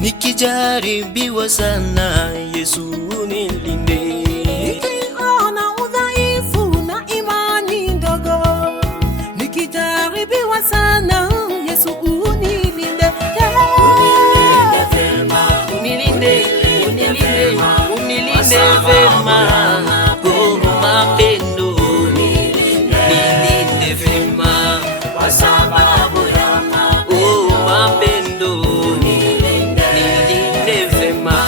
nikijaribiwa sana, Yesu unilinde. Nikiona udhaifu na imani ndogo, nikijaribiwa sana, Yesu unilinde. Unilinde vema, unilinde, unilinde, unilinde vema. Oh, mapendo, nilinde vema kwa sababu ya mapendo, nilinde vema.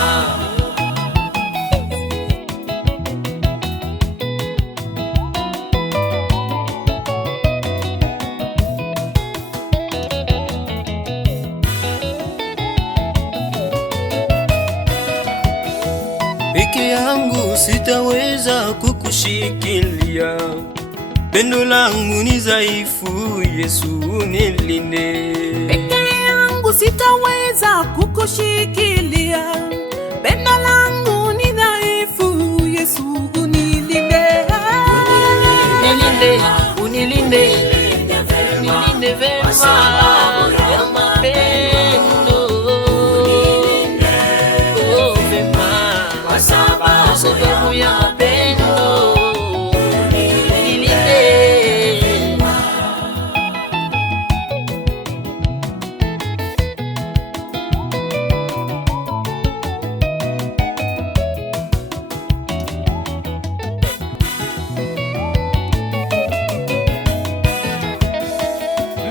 Peke yangu sitaweza kukushikilia, pendo langu ni dhaifu, Yesu unilinde. Peke yangu sitaweza kukushikilia, pendo langu ni dhaifu, Yesu unilinde. Unilinde, unilinde, unilinde vema ya mapendo. Oh, vema kwa sababu ya mapendo, unilinde.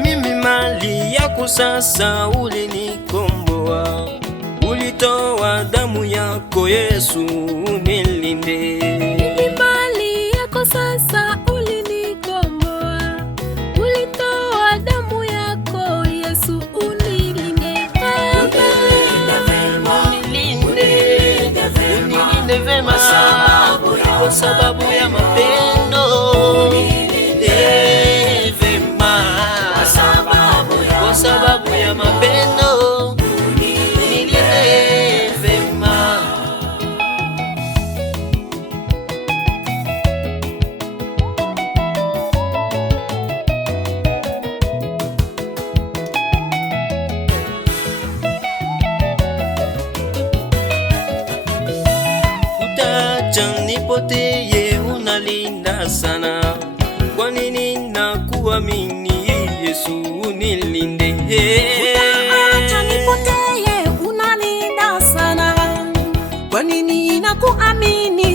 Mimi mali yako sasa, ulinikomboa, ulitoa damu yako, Yesu unilinde. Mimi mali yako sasa, ulinikomboa, ulitoa damu yako, Yesu unilinde. Unilinde vema kwa sababu ya mapendo, vema kwa sababu ya mapendo, unilinde vema. Utacha nipoteye, unalinda sana, kwa nini nakuamini, Yesu unilinde. Utaacha nipoteye, unalinda sana, kwa nini nakuamini,